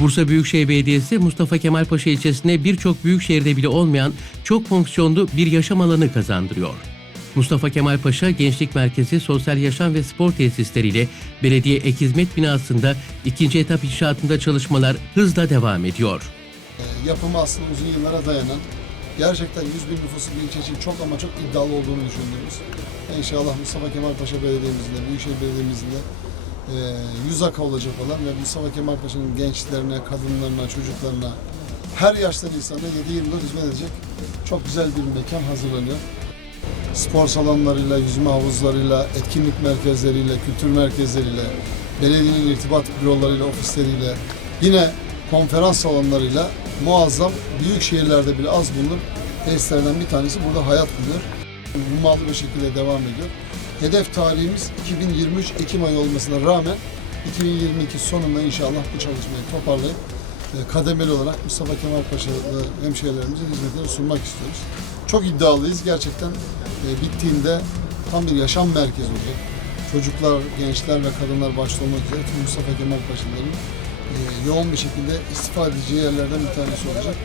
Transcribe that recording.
Bursa Büyükşehir Belediyesi Mustafa Kemal Paşa ilçesine birçok büyük şehirde bile olmayan çok fonksiyonlu bir yaşam alanı kazandırıyor. Mustafa Kemal Paşa Gençlik Merkezi Sosyal Yaşam ve Spor Tesisleriyle belediye ek hizmet binasında ikinci etap inşaatında çalışmalar hızla devam ediyor. yapımı aslında uzun yıllara dayanan, gerçekten 100 bin nüfuslu bir ilçe için çok ama çok iddialı olduğunu düşündüğümüz, İnşallah Mustafa Kemal Paşa Belediye'mizin de, Büyükşehir Belediye'mizin de e, yüz aka olacak olan ve Mustafa Kemal Paşa'nın gençlerine, kadınlarına, çocuklarına, her yaştan insana 7-24 hizmet edecek çok güzel bir mekan hazırlanıyor. Spor salonlarıyla, yüzme havuzlarıyla, etkinlik merkezleriyle, kültür merkezleriyle, belediyenin irtibat bürolarıyla, ofisleriyle, yine konferans salonlarıyla muazzam büyük şehirlerde bile az bulunur tesislerden bir tanesi burada hayat buluyor. Hummalı bir şekilde devam ediyor. Hedef tarihimiz 2023 Ekim ayı olmasına rağmen 2022 sonunda inşallah bu çalışmayı toparlayıp e, kademeli olarak Mustafa Kemal Paşa'lı hemşehrilerimizin hizmetleri sunmak istiyoruz. Çok iddialıyız. Gerçekten e, bittiğinde tam bir yaşam merkezi olacak. Çocuklar, gençler ve kadınlar başta olmak üzere tüm Mustafa Kemal Paşalıların e, yoğun bir şekilde istifade edeceği yerlerden bir tanesi olacak.